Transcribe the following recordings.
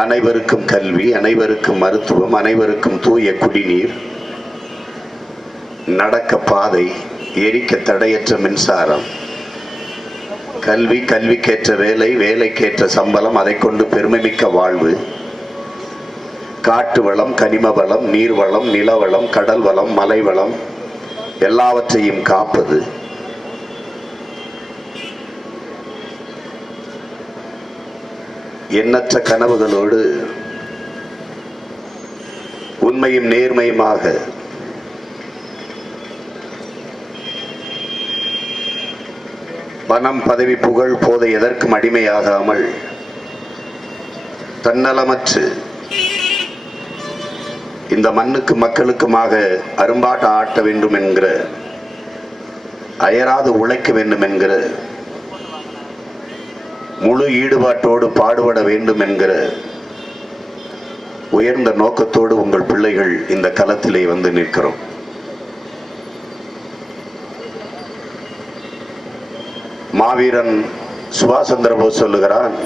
அனைவருக்கும் கல்வி, அனைவருக்கும் மருத்துவம், அனைவருக்கும் தூய குடிநீர், நடக்க பாதை, எரிக்க தடையற்ற மின்சாரம், கல்வி, கல்விக்கேற்ற வேலை, வேலைக்கேற்ற சம்பளம், அதை கொண்டு பெருமைமிக்க வாழ்வு, காட்டு வளம், கனிம வளம், நீர்வளம், நிலவளம், கடல் வளம், மலை வளம் எல்லாவற்றையும் காப்பது, எண்ணற்ற கனவுகளோடு உண்மையும் நேர்மையுமாக பணம், பதவி, புகழ், போதை எதற்கும் அடிமையாகாமல் தன்னலமற்று இந்த மண்ணுக்கு மக்களுக்குமாக அரும்பாட்ட ஆட்ட வேண்டும் என்கிற, அயராது உழைக்க வேண்டும் என்கிற, முழு ஈடுபாட்டோடு பாடுபட வேண்டும் என்கிற உயர்ந்த நோக்கத்தோடு உங்கள் பிள்ளைகள் இந்த களத்திலே வந்து நிற்கிறோம். மாவீரன் சுபாஷ் சந்திர போஸ் சொல்லுகிறான்,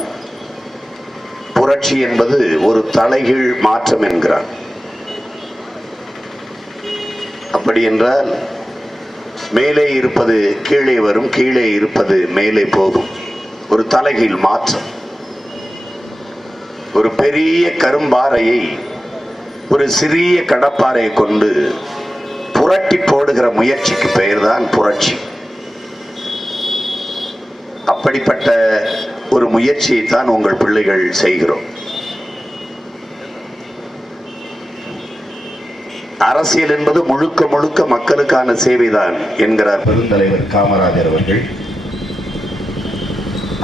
புரட்சி என்பது ஒரு தலைகீழ் மாற்றம் என்கிறான். அப்படி என்றால் மேலே இருப்பது கீழே வரும், கீழே இருப்பது மேலே போகும். ஒரு தலைகீழ் மாற்றம். ஒரு பெரிய கரும்பாறையை ஒரு சிறிய கடப்பாறையை கொண்டு புரட்டி போடுகிற முயற்சிக்கு பெயர்தான் புரட்சி. அப்படிப்பட்ட ஒரு முயற்சியை தான் உங்கள் பிள்ளைகள் செய்கிறோம். அரசியல் என்பது முழுக்க முழுக்க மக்களுக்கான சேவைதான் என்கிறார் பெருந்தலைவர் காமராஜர் அவர்கள்.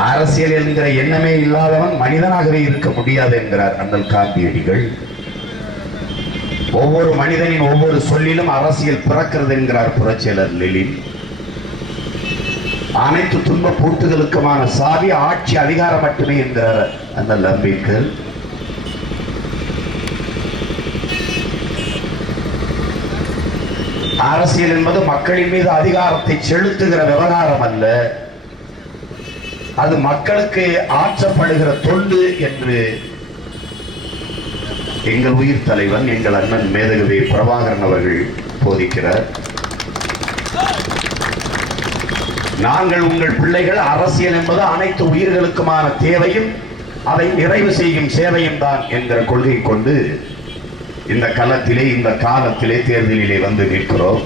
அரசியல் என்கிற எண்ணமே இல்லாதவன் மனிதனாகவே இருக்க முடியாது என்கிறார் அண்ணல் காந்தியடிகள். ஒவ்வொரு மனிதனின் ஒவ்வொரு சொல்லிலும் அரசியல் பிறக்கிறது என்கிறார் புரட்சியாளர் லெனின். அனைத்து துன்ப பூட்டுகளுக்குமான சாவி ஆட்சி அதிகாரம் மட்டுமே என்கிறார் அண்ணல் அம்பேத்கர். அரசியல் என்பது மக்களின் மீது அதிகாரத்தை செலுத்துகிற விவகாரம் அல்ல, அது மக்களுக்கு ஆற்றப்படுகிற தொண்டு என்று எங்கள் உயிர் தலைவன், எங்கள் அண்ணன் மேதகவி பிரபாகரன் அவர்கள் போதிக்கிறார். நாங்கள் உங்கள் பிள்ளைகள், அரசியல் என்பது அனைத்து உயிர்களுக்குமான தேவையும் அதை நிறைவு செய்யும் சேவையும் தான் என்கிற கொள்கை கொண்டு இந்த களத்திலே, இந்த காலத்திலே, தேர்தலிலே வந்து நிற்கிறோம்.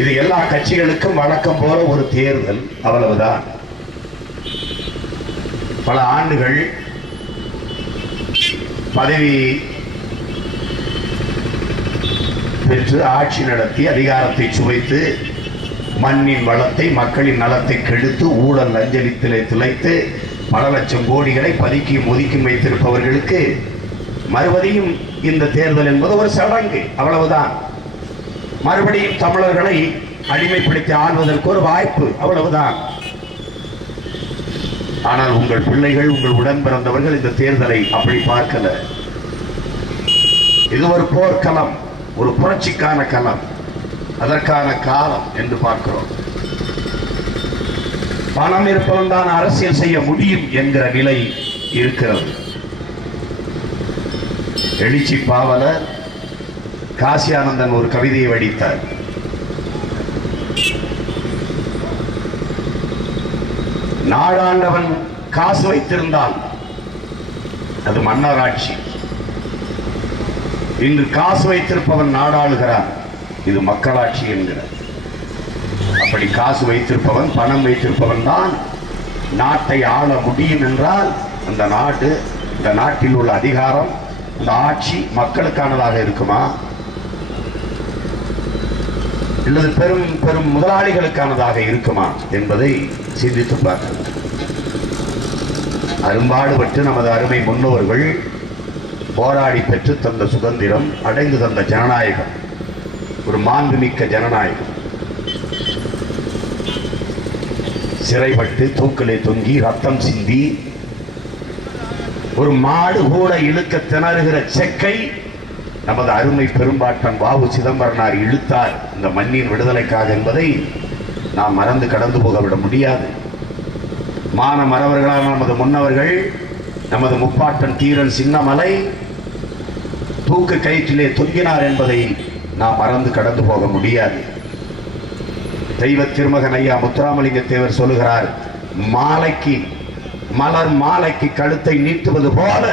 இது எல்லா கட்சிகளுக்கும் வழக்கம் போல ஒரு தேர்தல், அவ்வளவுதான். பல ஆண்டுகள் பதவி பெற்று ஆட்சி நடத்தி அதிகாரத்தை சுவைத்து மண்ணின் வளத்தை, மக்களின் நலத்தை கெடுத்து ஊழல் லஞ்சலித்திலே திளைத்து பல லட்சம் கோடிகளை பதுக்கியும் ஒதுக்கியும் வைத்திருப்பவர்களுக்கு மறுபடியும் இந்த தேர்தல் என்பது ஒரு சடங்கு, அவ்வளவுதான். மறுபடியும் தமிழர்களை அடிமைப்படுத்தி ஆள்வதற்கு ஒரு வாய்ப்பு, அவ்வளவுதான். ஆனால் உங்கள் பிள்ளைகள், உங்கள் உடன் பிறந்தவர்கள் இந்த தேர்தலை அப்படி பார்க்கல. இது ஒரு போர்க்களம், ஒரு புரட்சிக்கான களம், அதற்கான காலம் என்று பார்க்கிறோம். பணம் இருப்பவன் தான் அரசியல் செய்ய முடியும் என்கிற நிலை இருக்கிறது. எழுச்சி பாவலர் காசி ஆனந்தன் ஒரு கவிதையை வடித்தார். நாடாண்டவன் காசு வைத்திருந்தால் அது மன்னராட்சி, இன்று காசு வைத்திருப்பவன் நாடாளுகிறான், இது மக்களாட்சி என்கிறார். அப்படி காசு வைத்திருப்பவன், பணம் வைத்திருப்பவன் தான் நாட்டை ஆள முடியும் என்றால் அந்த நாடு, இந்த நாட்டில் உள்ள அதிகாரம், இந்த ஆட்சி மக்களுக்கானதாக இருக்குமா, அல்லது பெரும் பெரும் முதலாளிகளுக்கானதாக இருக்குமா என்பதை சிந்தித்து பார்க்க. அரும்பாடுபட்டு நமது அருமை முன்னோர்கள் போராடி பெற்று தந்த சுதந்திரம், அடைந்து தந்த ஜனநாயகம், ஒரு மாண்புமிக்க ஜனநாயகம், சிறைப்பட்டு தூக்கிலே தொங்கி ரத்தம் சிந்தி ஒரு மாடு கூட இழுக்க திணறுகிற செக்கை நமது அருமை பெரும்பாட்டன் வாவு சிதம்பரனார் இழுத்தார் இந்த மண்ணின் விடுதலைக்காக என்பதை நாம் மறந்து கடந்து போக விட முடியாது. மான மறவர்களான நமது முன்னவர்கள் நமது முப்பாட்டன் தீரன் சின்னமலை தூக்கு கயிற்றிலே தொங்கினார் என்பதை நாம் மறந்து கடந்து போக முடியாது. தெய்வ திருமகன் ஐயா முத்துராமலிங்க தேவர் சொல்லுகிறார், மாலைக்கு மலர் மாலைக்கு கழுத்தை நீட்டுவது போல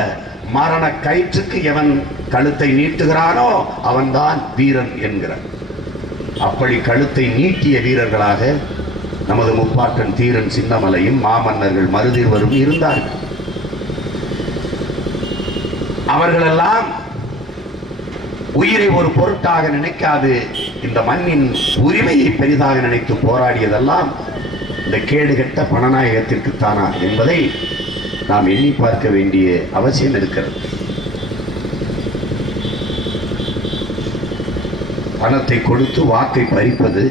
மரண கயிற்றுக்கு எவன் கழுத்தை நீட்டுகிறானோ அவன்தான் வீரன் என்கிறார். அப்படி கழுத்தை நீட்டிய வீரர்களாக நமது முப்பாட்டன் தீரன் சின்னமலையும் மாமன்னர்கள் மருதிருவரும் இருந்தார்கள். அவர்களெல்லாம் உயிரை ஒரு பொருட்டாக நினைக்காது இந்த மண்ணின் உரிமையை பெரிதாக நினைத்து போராடியதெல்லாம் இந்த கேடுகட்ட பணநாயகத்திற்குத்தானா என்பதை நாம் எண்ணி பார்க்க வேண்டிய அவசியம் இருக்கிறது. பணத்தை கொடுத்து வாக்கை பறிப்பது,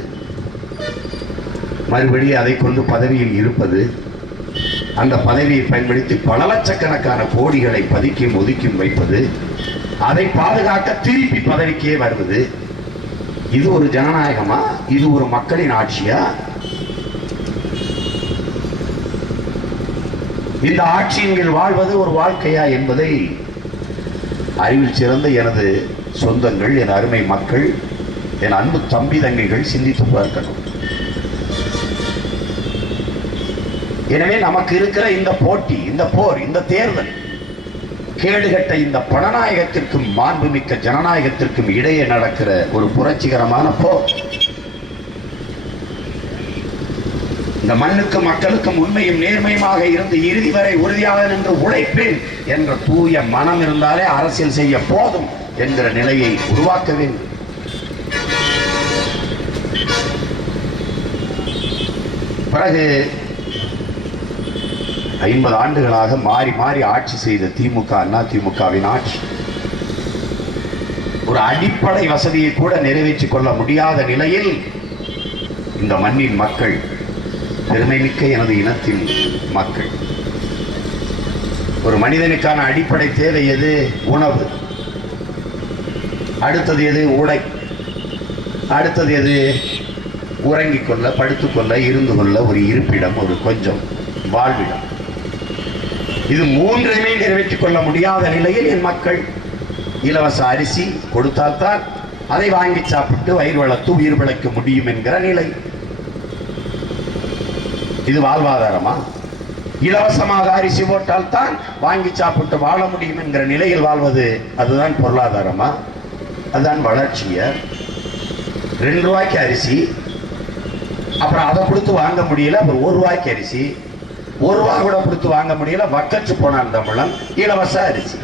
மறுபடியும் அதை கொண்டு பதவியில் இருப்பது, அந்த பதவியை பயன்படுத்தி பல லட்சக்கணக்கான கோடிகளை பதுக்கியும் ஒதுக்கியும் வைப்பது, அதை பாதுகாக்க திருப்பி பதவிக்கே வருவது, இது ஒரு ஜனநாயகமா? இது ஒரு மக்களின் ஆட்சியா? இந்த ஆட்சியின் கீழ் வாழ்வது ஒரு வாழ்க்கையா என்பதை அறிவில் சிறந்த எனது சொந்தங்கள், என் அருமை மக்கள், என் அன்பு தம்பி தங்கைகள் சிந்தித்து பார்க்கணும். எனவே நமக்கு இருக்கிற இந்த போட்டி, இந்த போர், இந்த தேர்தல் கேடுகட்ட இந்த பணநாயகத்திற்கும் மாண்புமிக்க ஜனநாயகத்திற்கும் இடையே நடக்கிற ஒரு புரட்சிகரமான போர். இந்த மண்ணுக்கும் மக்களுக்கும் உண்மையும் நேர்மையுமாக இருந்து இறுதி வரை உறுதியாக நின்று உழைப்பேன் என்ற தூய மனம் இருந்தாலே அரசியல் செய்ய போதும் என்கிற நிலையை உருவாக்க வேண்டும். பிறகு 50 ஆண்டுகளாக மாறி மாறி ஆட்சி செய்த திமுக, அண்ணா திமுகவின் ஆட்சி ஒரு அடிப்படை வசதியை கூட நிறைவேற்றிக் கொள்ள முடியாத நிலையில் இந்த மண்ணின் மக்கள், பெருமைமிக்க எனது இனத்தின் மக்கள், ஒரு மனிதனுக்கான அடிப்படை தேவை எது? உணவு. அடுத்தது எது? உடை. அடுத்தது எது? உறங்கிக் கொள்ள, படுத்துக்கொள்ள, இருந்து கொள்ள ஒரு இருப்பிடம், ஒரு கொஞ்சம் வாழ்விடம். இது மூன்றையுமே நிறைவேற்றிக் கொள்ள முடியாத நிலையில் என் மக்கள் இலவச அரிசி கொடுத்தால்தான் அதை வாங்கி சாப்பிட்டு வயிறு வளர்த்து உயிர் பிழைக்க முடியும் என்கிற நிலை. இது வாழ்வாதாரமா? இலவசமாக அரிசி போட்டால் தான் வாங்கி சாப்பிட்டு வாழ முடியும் என்கிற நிலையில் வாழ்வது அதுதான் பொருளாதாரமா? அதுதான் வளர்ச்சியா? 2 ரூபாய்க்கு அரிசி, அப்புறம் அதை கொடுத்து வாங்க முடியல, அப்புறம் 1 ரூபாய்க்கு அரிசி, 1 ரூபாய் கூட கொடுத்து வாங்க முடியல, வக்கற்று போனான் தமிழன், இலவச அரிசி.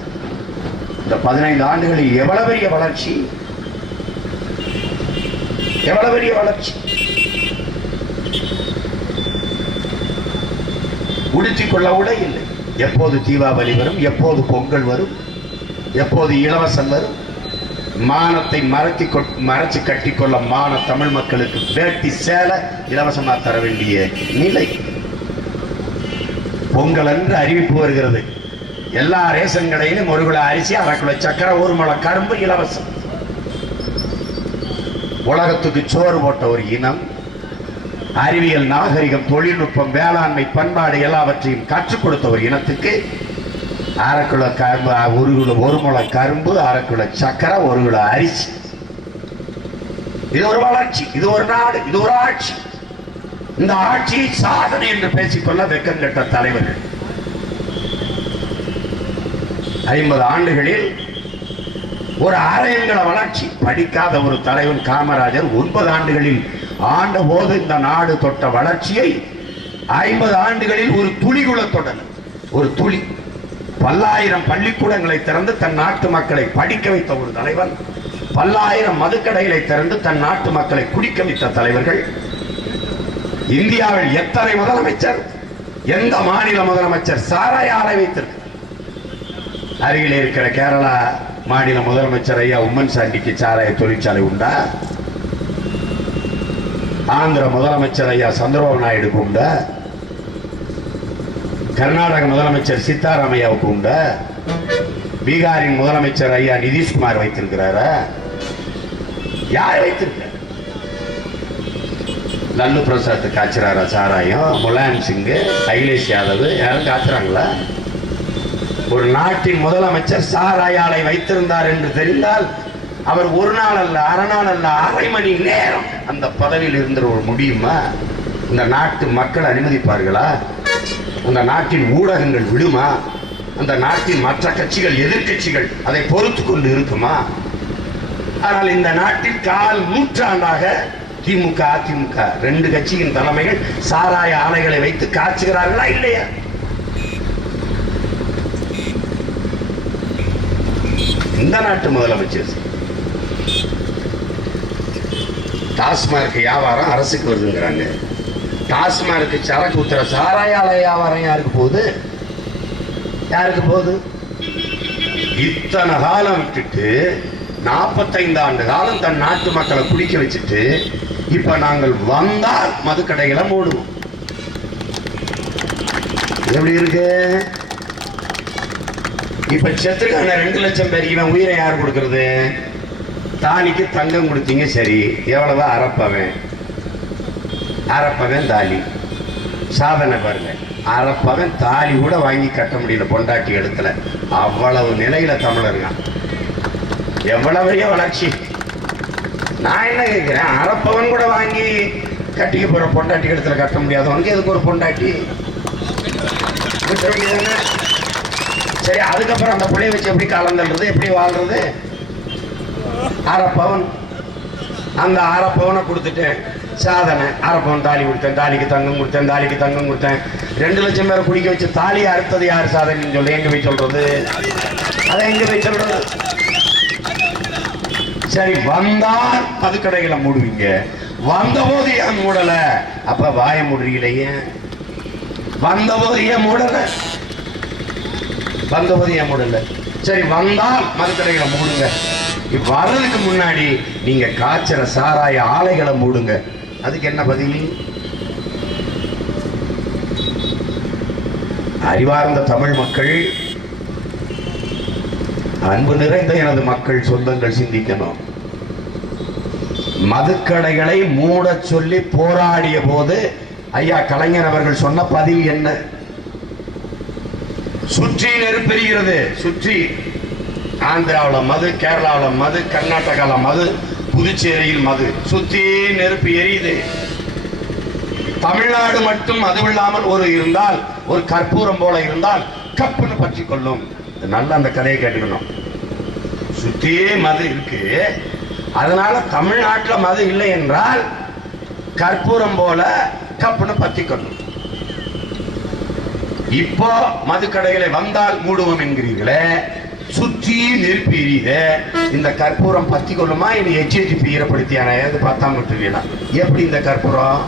இந்த 15 ஆண்டுகளில் எவ்வளவு பெரிய வளர்ச்சி, எவ்வளவு பெரிய வளர்ச்சி! உடுத்திக் கொள்ள உடை இல்லை. எப்போது தீபாவளி வரும், எப்போது பொங்கல் வரும், எப்போது இலவசம் வரும்? மானத்தை மறைச்சு கட்டிக்கொள்ள மான தமிழ் மக்களுக்கு வேட்டி சேலை இலவசமா தர வேண்டிய நிலை. பொங்கல் என்று அறிவிப்பு வருகிறது. எல்லா ரேஷன் கடையிலும் 1 கிலோ அரிசி, 1/2 கிலோ சக்கரை, 1 முழம் கரும்பு இலவசம். உலகத்துக்கு சோறு போட்ட ஒரு இனம், அறிவியல், நாகரிகம், தொழில்நுட்பம், வேளாண்மை, பண்பாடு எல்லாவற்றையும் கற்றுக் கொடுத்த ஒரு இனத்துக்கு 1/2 கிலோ கரும்பு, 1 முழம் கரும்பு, 1/2 கிலோ சக்கரை, 1 கிலோ அரிசி. இது ஒரு வளர்ச்சி, இது ஒரு நாடு, இது ஒரு ஆட்சி. இந்த ஆட்சியை சாதனை என்று பேசிக்கொள்ள வெக்கம் கெட்ட தலைவர்கள். 50 ஆண்டுகளில் ஒரு அரையங்கள வளர்ச்சி. படிக்காத ஒரு தலைவன் காமராஜர் 9 ஆண்டுகளில் ஆண்ட போது இந்த நாடு தொட்ட வளர்ச்சியை 50 ஆண்டுகளில் ஒரு துளி கூட தொடர். ஒரு துளி. பல்லாயிரம் பள்ளிக்கூடங்களை திறந்து தன் நாட்டு மக்களை படிக்க வைத்த ஒரு தலைவன், பல்லாயிரம் மதுக்கடைகளை திறந்து தன் நாட்டு மக்களை குடிக்க வைத்த தலைவர்கள். இந்தியாவில் எத்தனை முதலமைச்சர், எந்த மாநில முதலமைச்சர் சாராய ஆலை வைத்திருக்கிறார்? அருகில் இருக்கிற கேரளா மாநில முதலமைச்சர் ஐயா உம்மன் சாண்டிக்கு சாராய தொழிற்சாலை உண்டா? ஆந்திர முதலமைச்சர் ஐயா சந்திரபாபு நாயுடுக்கு உண்டா? கர்நாடக முதலமைச்சர் சித்தாராமையாவுக்கு உண்டா? பீகாரின் முதலமைச்சர் ஐயா நிதிஷ்குமார் வைத்திருக்கிறாரா? யார் வைத்திருக்கிறார்? லல்லு பிரசாத் காய்ச்சறாரா சாராயம்? முலாயம் சிங், அகிலேஷ் யாதவ் யாரும் காய்ச்சறாங்களா? ஒரு நாட்டின் முதலமைச்சர் சாராய ஆலை வைத்திருந்தார் என்று தெரிந்தால் அவர் ஒரு நாள் அல்ல, அரை நாள் அல்ல, அரை மணி நேரம் அந்த பதவியில் இருந்த முடியுமா? இந்த நாட்டு மக்கள் அனுமதிப்பார்களா? அந்த நாட்டின் ஊடகங்கள் விடுமா? அந்த நாட்டின் மற்ற கட்சிகள், எதிர்கட்சிகள் அதை பொறுத்து கொண்டு இருக்குமா? ஆனால் இந்த நாட்டில் கால் நூற்றாண்டாக திமுக, அதிமுக ரெண்டு கட்சியின் தலைமைகள் சாராய ஆலைகளை வைத்து காய்ச்சுகிறார்களா இல்லையா? இந்த நாட்டு முதலமைச்சர் டாஸ்மாக் வியாபாரம் அரசுக்கு வருதுங்கிறாங்க. டாஸ்மாக் சரக்கு ஊத்துற சாராய ஆலை வியாபாரம் யாருக்கு போகுது? யாருக்கு போகுது? இத்தனை காலம் விட்டுட்டு 45 ஆண்டு காலம் தன் நாட்டு மக்களை குடிக்க வச்சுட்டு இப்ப நாங்கள் வந்தால் மதுக்கடைகளை மூடுவோம். எப்படி இருக்கு? இப்ப செத்துக்கான 2 லட்சம் பேர் இவன் உயிரை யார் கொடுக்கறது? தாலிக்கு தங்கம் கொடுத்தீங்க, சரி, எவ்வளவு? அரப்பவன் தாலி சாதனை பாருங்க. அரப்பவன் தாலி கூட வாங்கி கட்ட முடியல பொண்டாட்டி இடத்துல. அவ்வளவு நிலையில தமிழருங்க. எவ்வளவு பெரிய வளர்ச்சி! நான் என்ன கேட்கிறேன், அரப்பவன் கூட வாங்கி கட்டிக்க போற பொண்டாட்டி இடத்துல கட்ட முடியாதவனுக்கு எதுக்கு ஒரு பொண்டாட்டி? சரி, அதுக்கப்புறம் அந்த பிள்ளைய வச்சு எப்படி காலம் தள்ளுறது, எப்படி வாழ்றது? அரப்பவன், அந்த அரப்பவனை கொடுத்துட்டேன் சாதனை. அரப்பவன் தாலி கொடுத்தேன், தாலிக்கு தங்கம் கொடுத்தேன், தாலிக்கு தங்கம் கொடுத்தேன். 2 லட்சம் பேரை குடிக்க வச்சு தாலியை அறுத்தது யார் சாதனைன்னு சொல்லி எங்க போய் சொல்றது? அதை எங்க போய் சொல்றது? சரி, வந்தால் மதுக்கடைகளை மூடுவீங்க, வந்தபோது ஏன் மூடல? அப்ப வாய மூடுறீங்களே, வந்தபோது ஏன் மூடல? வந்தபோது ஏன் மூடல? சரி, வந்தால் மதுக்கடைகளை மூடுங்க. வர்றதுக்கு முன்னாடி நீங்க காய்ச்சற சாராய ஆலைகளை மூடுங்க. அதுக்கு என்ன பதில்? அறிவார்ந்த தமிழ் மக்கள், அன்பு நிறைந்த எனது மக்கள் சொந்தங்கள் சிந்திக்கணும். மதுக்கடைகளை மூட சொல்லி போராடிய போது ஐயா கலைஞர் அவர்கள் சொன்ன பதில் என்ன? சுற்றி நெருப்பெறுகிறது, சுற்றி ஆந்திராவில் மது, கேரளாவில் மது, கர்நாடகாவில் மது, புதுச்சேரியில் மது, சுற்றி நெருப்பு எரியுது. தமிழ்நாடு மட்டும் அதுவில்லாமல் ஒரு கற்பூரம் போல இருந்தால் கப்புன்னு பற்றி கொள்ளும். நல்ல அந்த கதையை கேட்டுக்கணும். சுற்றியே மது இருக்கு, அதனால தமிழ்நாட்டில் மது இல்லை என்றால் கற்பூரம் போல கப்புன்னு பற்றி கொள்ளும். இப்போ மதுக்கடைகளை வந்தால் மூடுவோம் என்கிறீர்களே, சுற்றி நெருப்பி எரியுத, இந்த கற்பூரம் பத்தி கொள்ளுமா? இது எச்ஏடிபி ஈரப்படுத்தியான பார்த்தாம விட்டுருவீங்களா? எப்படி இந்த கற்பூரம்?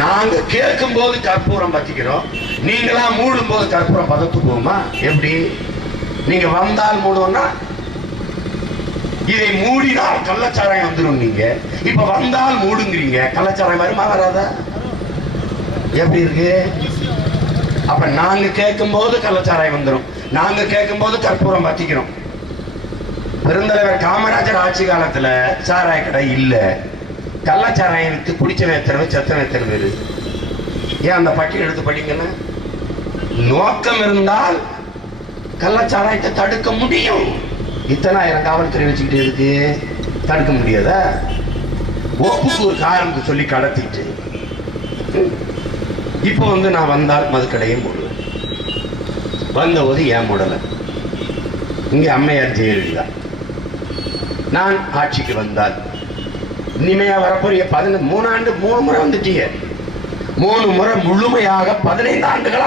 நாங்க கேட்கும் போது கற்பூரம் பத்திக்கிறோம், நீங்களா மூடும் போது கற்பூரம் பதத்து போகுமா? எப்படி? நீங்க வந்தால் மூடுவோம்னா இதை மூடினால் கள்ளச்சாராயம் வந்துடும். நீங்க இப்ப வந்தால் மூடுங்கிறீங்க, கள்ளச்சாராயம் வருமா வராதா? எப்படி இருக்கு? அப்ப நாங்க கேட்கும் போது கள்ளச்சாராயம் வந்துடும், நாங்க கேட்கும் போது கற்பூரம் பத்திக்கிறோம். பெருந்தலைவர் காமராஜர் ஆட்சி காலத்துல சாராய கடை இல்ல, கள்ளச்சாராயம் வித்து குடிச்சவன் எத்தனை, செத்தவன் எத்தனை பேரு? ஏன் அந்த பட்டியல் எடுத்து படிங்கன்னா, நோக்கம் இருந்தால் கள்ளச்சாராயத்தை தடுக்க முடியும். இத்தனை ஆயிரம் காவல்துறை வச்சுக்கிட்டு இருக்கு, தடுக்க முடியாதா? ஒப்புக்கு ஒரு காரணத்தை சொல்லி கடத்திட்டு இப்போ நான் வந்தால் மதுக்கடையை மூடுவேன். வந்தபோது ஏன் மூடலை? இங்கே அம்மையார் ஜெயலலிதா, நான் ஆட்சிக்கு வந்தால் இனிமையா வரப்போறிய 3 ஆண்டு 3 முறை வந்துட்டீங்க, 3 முறை முழுமையாக 15 ஆண்டுகள்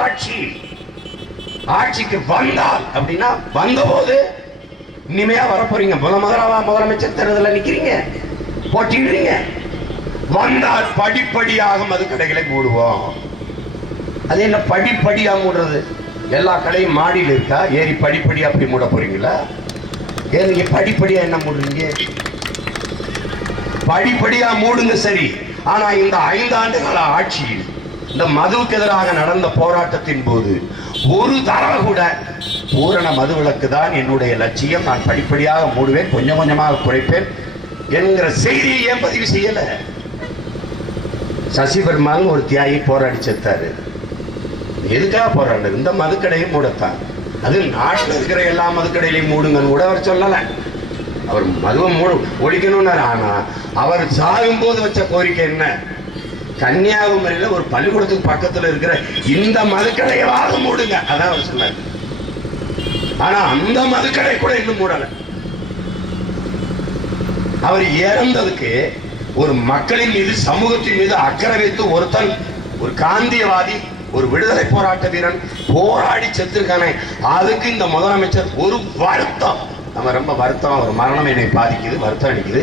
ஆட்சிக்கு வந்தால் அப்படின்னா வந்தபோது இனிமையா வரப்போறீங்க. முதலமைச்சர் தேர்தலில் நிக்கிறீங்க, போட்டிடுறீங்க. வந்தால் படிப்படியாக மதுக்கடைகளை மூடுவோம். அது என்ன படிப்படியா மூடுறது? எல்லா கடையும் மாடியில் இருக்கா, ஏறி படிப்படியா அப்படி மூட போறீங்களா? ஏன் நீங்க படிப்படியா என்ன மூடுறீங்க? படிப்படியா மூடுங்க, சரி. ஆனா இந்த 5 ஆண்டு கால ஆட்சியில் இந்த மதுவுக்கு எதிராக நடந்த போராட்டத்தின் போது ஒரு தடவை கூட பூரண மதுவிலக்கு தான் என்னுடைய லட்சியம், நான் படிப்படியாக மூடுவேன், கொஞ்சம் கொஞ்சமாக குறைப்பேன் என்கிற செய்தியை ஏன் பதிவு செய்யல? சசிபெருமான் ஒரு தியாகி போராடி செத்தாரு. எதுக்காக போராடு? இந்த மதுக்கடையை மூடத்தான். அது நாட்டில் இருக்கிற எல்லா மதுக்கடையிலையும் மூடுங்கன்னு கூட அவர் சொல்லலை. அவர் மதுவை ஒழிக்கணும்னாரு. ஆனா அவர் சாகும் போது வச்ச கோரிக்கை என்ன? கன்னியாகுமரியில ஒரு பள்ளிக்கூடத்துக்கு பக்கத்துல இருக்கிற இந்த மதுக்கடையவாக மூடுங்க, அதான் அவர் சொன்னார். ஆனா அந்த மதுக்கடை கூட இன்னும் மூடல. அவர் இறந்ததுக்கு ஒரு மக்களின் மீது, சமூகத்தின் மீது அக்கறை வைத்து ஒருத்தன், ஒரு காந்தியவாதி, ஒரு விடுதலை போராட்ட வீரன் போராடி செத்துருக்கானே, அதுக்கு இந்த முதலமைச்சர் ஒரு வருத்தம். நம்ம ரொம்ப வருத்தம், ஒரு மரணம் என்னை பாதிக்குது, வருத்தம் அடிக்குது.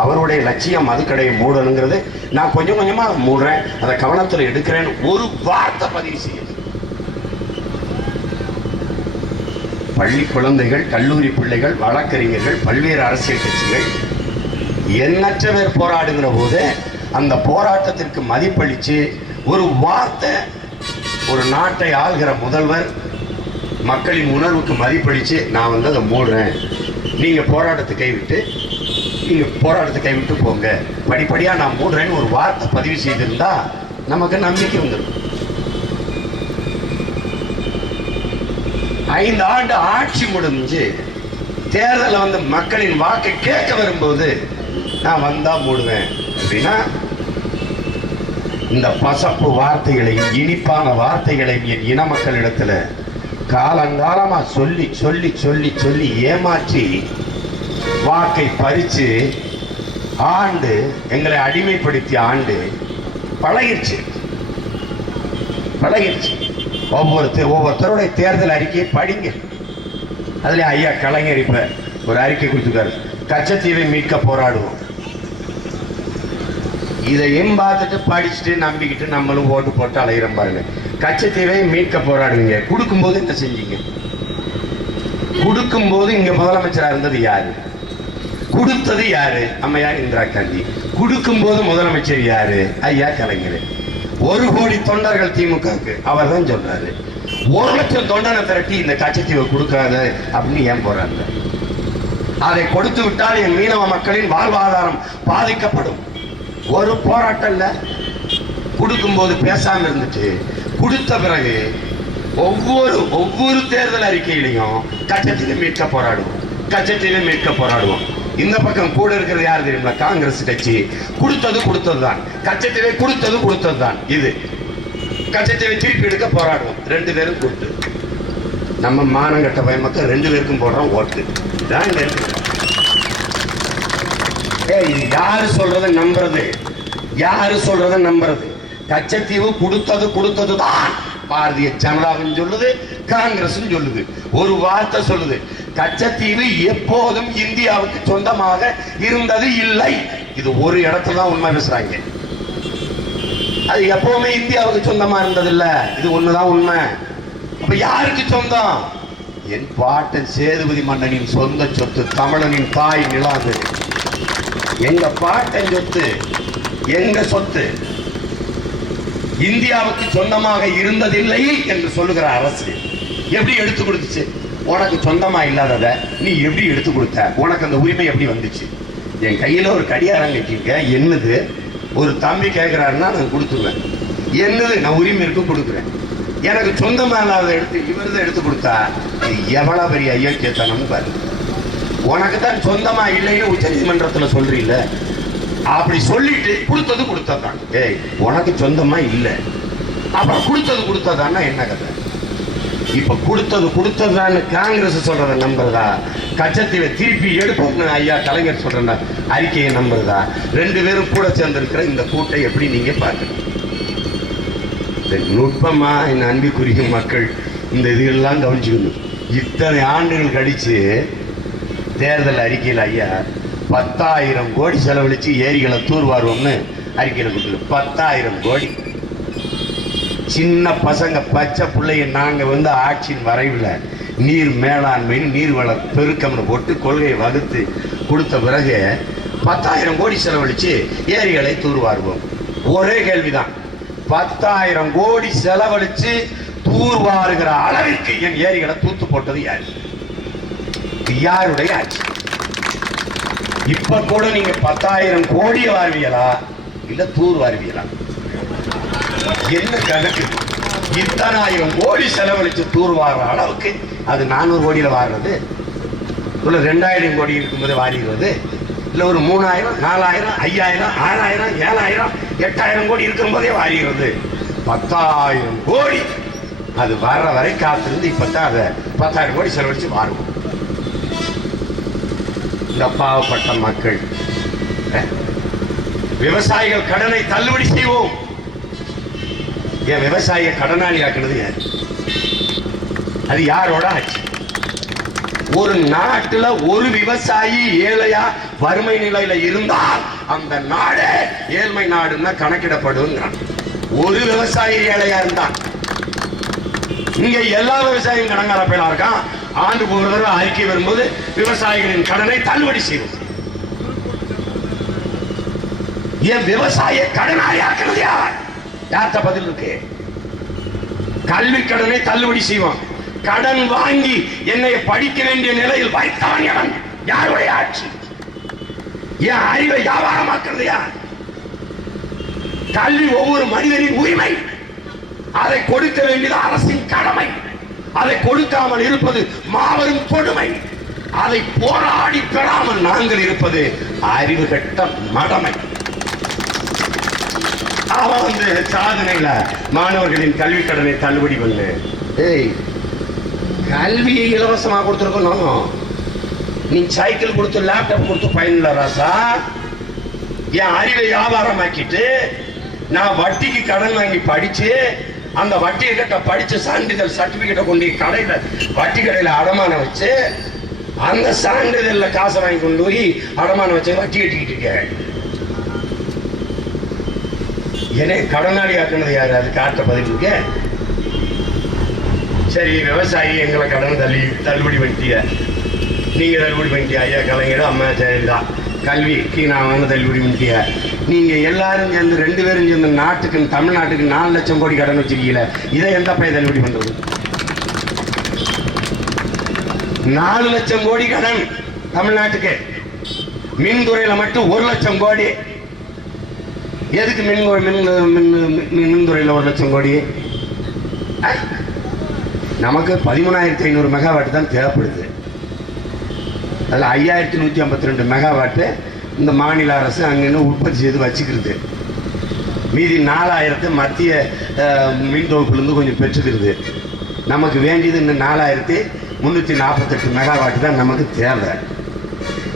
அவருடைய லட்சியம் மதுக்கடையை மூடணுங்கிறது. நான் கொஞ்சம் கொஞ்சமா மூடுறேன், அதை கவனத்தில் எடுக்கிறேன்னு ஒரு வார்த்தை பதிவு செய்யுது. பள்ளி குழந்தைகள், கல்லூரி பிள்ளைகள், வழக்கறிஞர்கள், பல்வேறு அரசியல் கட்சிகள் எண்ணற்ற பேர் போராடுகிற போது அந்த போராட்டத்திற்கு மதிப்பளிச்சு ஒரு வார்த்தை, ஒரு நாட்டை ஆள்கிற முதல்வர் மக்களின் உணர்வுக்கு மதிப்பளிச்சு நான் வந்து அதை மூடுறேன், நீங்க போராட்டத்தை கைவிட்டு போங்க, படிப்படியா நான் மூடுறேன்னு ஒரு வார்த்தை பதிவு செய்திருந்தா நமக்கு நம்பிக்கை வந்துடும். 5 ஆண்டு ஆட்சி முடிஞ்சு தேர்தலில் வந்து மக்களின் வாக்கை கேட்க வரும்போது நான் வந்தா மூடுவேன் அப்படின்னா, இந்த பசப்பு வார்த்தைகளையும் இனிப்பான வார்த்தைகளையும் என் இன மக்களிடத்துல காலங்காலமா சொல்லி சொல்லி சொல்லி சொல்லி ஏமாற்றி வாக்கை பறிச்சு ஆண்டு, எங்களை அடிமைப்படுத்தி ஆண்டு பழகிருச்சு. ஒவ்வொருத்தருடைய தேர்தல் அறிக்கையை படிங்க. அதுல ஐயா கலைஞர் இப்ப ஒரு அறிக்கை கொடுத்துருக்காரு, கச்சத்தீவை மீட்க போராடுவோம். இதையும் பார்த்துட்டு படிச்சுட்டு நம்பிக்கிட்டு நம்மளும் ஓட்டு போட்டு அலைகிறோம் பாருங்க. கச்சத்தீவை மீட்க போராடுவீங்க, கொடுக்கும்போது என்ன செஞ்சீங்க? கொடுக்கும்போது இங்க முதலமைச்சரா இருந்தது யாரு? கொடுத்தது யாரு? அம்மையார் இந்திரா காந்தி. கொடுக்கும்போது முதலமைச்சர் யாரு? ஐயா கலைஞர். 1 கோடி தொண்டர்கள் திமுகவுக்கு, அவர் தான் சொல்றாரு. 1 லட்சம் தொண்டனை திரட்டி இந்த கச்சத்தீவை கொடுக்காத அப்படின்னு ஏன் போறாங்க? அதை கொடுத்து விட்டால் என் மீனவ மக்களின் வாழ்வாதாரம் பாதிக்கப்படும். ஒரு போராட்டம் இல்ல, கொடுக்கும் போது பேசாம இருந்துட்டு கொடுத்த பிறகு ஒவ்வொரு தேர்தல் அறிக்கையிலையும் கச்சத்தீவை மீட்க போராடுவோம். இந்த பக்கம் கூட இருக்கிறது யாரு தெரியுமா? காங்கிரஸ் கட்சி. கொடுத்ததுதான், கச்சத்தீவை கொடுத்ததுதான். இது கச்சத்தீவை திருப்பி எடுக்க போராடுவோம். 2 பேரும் கொடுத்து நம்ம மானங்கட்ட பயமக்க 2 பேருக்கும் போடுறோம் ஓட்டு. யாரு சொல்றத நம்புறது? கச்சத்தீவு கொடுத்ததுதான் பாரதிய ஜனதாவும் சொல்லுது, காங்கிரஸ் சொல்லுது. ஒரு வார்த்தை சொல்லுது, கச்சத்தீவு எப்போதும் இந்தியாவுக்கு சொந்தமாக இருந்தது இல்லை. இது ஒரு இடத்துல தான் உண்மை பேசுறாங்க. அது எப்பவுமே இந்தியாவுக்கு சொந்தமா இருந்தது இல்ல, இது ஒண்ணுதான் உண்மை. அப்ப யாருக்கு சொந்தம்? என் பாட்டன் சேதுபதி மன்னனின் சொந்த சொத்து, தமிழனின் தாய் நிலாது. எங்க பாட்டன் சொத்து, எங்க சொத்து இந்தியாவுக்கு சொந்தமாக இருந்ததில்லை என்று சொல்லுகிற அரசு எப்படி எடுத்து கொடுத்துச்சு? உனக்கு சொந்தமா இல்லாதத நீ எப்படி எடுத்து கொடுத்த? உனக்கு அந்த உரிமை எப்படி வந்துச்சு? என் கையில ஒரு கடிகாரம் கட்டிருக்க, என்னது? ஒரு தம்பி கேட்கிறாருன்னா நான் கொடுத்துருவேன். என்னது? நான் உரிமை இருக்கு கொடுக்குறேன். எனக்கு சொந்தமா இல்லாத இவர் தான் எடுத்து கொடுத்தா எவ்வளவு பெரிய ஐயோக்கியத்தனம் பாரு. உனக்கு தான் சொந்தமா இல்லைன்னு உச்ச நீதிமன்றத்துல சொல்றீல்ல, அப்படி சொல்லிட்டு கொடுத்ததுதான். ஏய், உனக்கு சொந்தமா இல்லை, அப்புறம் கொடுத்ததுதான்னா என்ன கதை? இப்ப கொடுத்ததுதான் காங்கிரஸ் சொல்றத நம்புறதா? கச்சத்தீவை திருப்பி எடுப்போம்னு ஐயா கலைஞர் சொல்ற அறிக்கையை நம்புறதா? 2 பேரும் கூட சேர்ந்திருக்கிற இந்த கூட்டை எப்படி நீங்க பார்க்கணும்? நுட்பமா என் அன்பிற்குரிய மக்கள் இந்த இதெல்லாம் கவனிச்சுக்கணும். இத்தனை ஆண்டுகள் கழிச்சு தேர்தல் அறிக்கையில் ஐயா 10,000 கோடி செலவழிச்சு ஏரிகளை தூர்வாருவோம்னு அறிக்கையில் கொடுத்து 10,000 கோடி. சின்ன பசங்க பச்சை பிள்ளைய நாங்க வந்து ஆட்சியின் வரைவில் நீர் மேலாண்மைன்னு நீர்வள பெருக்கம்னு போட்டு கொள்கையை வகுத்து கொடுத்த பிறகு 10,000 கோடி செலவழிச்சு ஏரிகளை தூர்வாருவோம். ஒரே கேள்விதான், 10,000 கோடி செலவழிச்சு தூர்வாருகிற அளவிற்கு என் ஏரிகளை தூத்து போட்டது யாரு? யாருடைய ஆட்சி? இப்ப கூட நீங்க 10,000 கோடியை வாருவீங்களா இல்ல தூர் வாருவீங்களா? என்ன கணக்கு? இத்தனை 1000 கோடி செலவழிச்சு தூர் வாடுற அளவுக்கு அது 400 கோடியில வாடுறது, இல்ல 2000 கோடி இருக்கும்போது வாரிடுறது, இல்ல ஒரு 3000 4000 5000 6000 7000 8000 கோடி இருக்கும் போதே வாரிடுறது. 10,000 கோடி அது வர்ற வரை காத்திருந்து இப்பதான் அதை 10,000 கோடி செலவழிச்சு வாருவோம். இந்த பாவப்பட்ட மக்கள், விவசாயிகள் கடனை தள்ளுபடி செய்வோம். என் விவசாயிய கடனாளி ஆக்குனது யார்? அது யாரோட ஆட்சி? ஒரு நாட்டுல ஒரு விவசாயி ஏழையா வறுமை நிலையில இருந்தால் அந்த நாடு ஏழ்மை நாடுன்னா கணக்கிடப்படும். ஒரு விவசாயி ஏழையா இருந்தான். இங்க எல்லா விவசாயியும் கடன்காரப்பையில இருக்கான். ஆண்டுக்கு ஒரு தடவை அறிக்கை வரும்போது விவசாயிகளின் கடனை தள்ளுபடி செய்வோம். என் விவசாய கடனாளி ஆக்குறது யார்? யார்கிட்ட பதில் இருக்கு? கல்வி கடனை தள்ளுபடி செய்வோம். கடன் வாங்கி என்னை படிக்க வேண்டிய நிலையில் வைத்தான் எவன்? யாருடைய ஆட்சி? என் அறிவை வியாபாரமாக்குறது யார்? கல்வி ஒவ்வொரு மனிதனின் உரிமை. அதை கொடுக்க வேண்டியது அரசின் கடமை. அதை கொடுக்காமல் இருப்பது மாபெரும் கொடுமை. அதை போராடி பெறாமல் நாங்கள் இருப்பது அறிவு கட்ட மடமை. அவன் வந்து சாதனையில மாணவர்களின் கல்வி கடனை தள்ளுபடி பண்ணு. கல்வியை இலவசமா கொடுத்துருக்கணும். நீ சைக்கிள் கொடுத்து லேப்டாப் கொடுத்து பயனில்ல ராசா. என் அறிவை வியாபாரமாக்கிட்டு நான் வட்டிக்கு கடன் வாங்கி படிச்சு அந்த வட்டியை கட்ட படிச்ச சான்றிதழ் சர்டிபிகேட்டை கொண்டு கடையில வட்டி கடையில அடமானம் வச்சு அந்த சான்றிதழ்ல காசை வாங்கி கொண்டு போய் அடமானம் வச்சு வட்டி கட்டிக்கிட்டு இருக்க. என்னை கடனாளி ஆக்குனது யாரு? அது காட்ட பதில் இருக்க. சரி, விவசாயி எங்களை கடன் தள்ளுபடி பண்ணிட்டிய, நீங்க தள்ளுபடி பண்ணிட்டியா? ஐயா கலைஞர், அம்மா ஜெயலலிதா கல்விக்கு நான் வந்து தள்ளுபடி பண்ணிட்டிய. நீங்க எல்லாரும் சேர்ந்து 2 பேரும் சேர்ந்து நாட்டுக்கு தமிழ்நாட்டுக்கு 4 லட்சம் கோடி கடன் வச்சிருக்கீங்கள, இதை எந்த பையன் தள்ளுபடி பண்றது? 4 லட்சம் கோடி கடன் தமிழ்நாட்டுக்கு. மின்துறையில மட்டும் 1 லட்சம் கோடி. எதுக்கு மின்துறையில் 1 லட்சம் கோடி? நமக்கு 13,500 மெகாவாட் தான் தேவைப்படுது. அதில் 5,152 மெகாவாட்டு இந்த மாநில அரசு அங்கே உற்பத்தி செய்து வச்சுக்கிறது. மீதி 4,000 மத்திய மின் தொகுப்புலேருந்து கொஞ்சம் பெற்றுக்கிறது. நமக்கு வேண்டியது இன்னும் 4,348 மெகாவாட்டு தான் நமக்கு தேவை.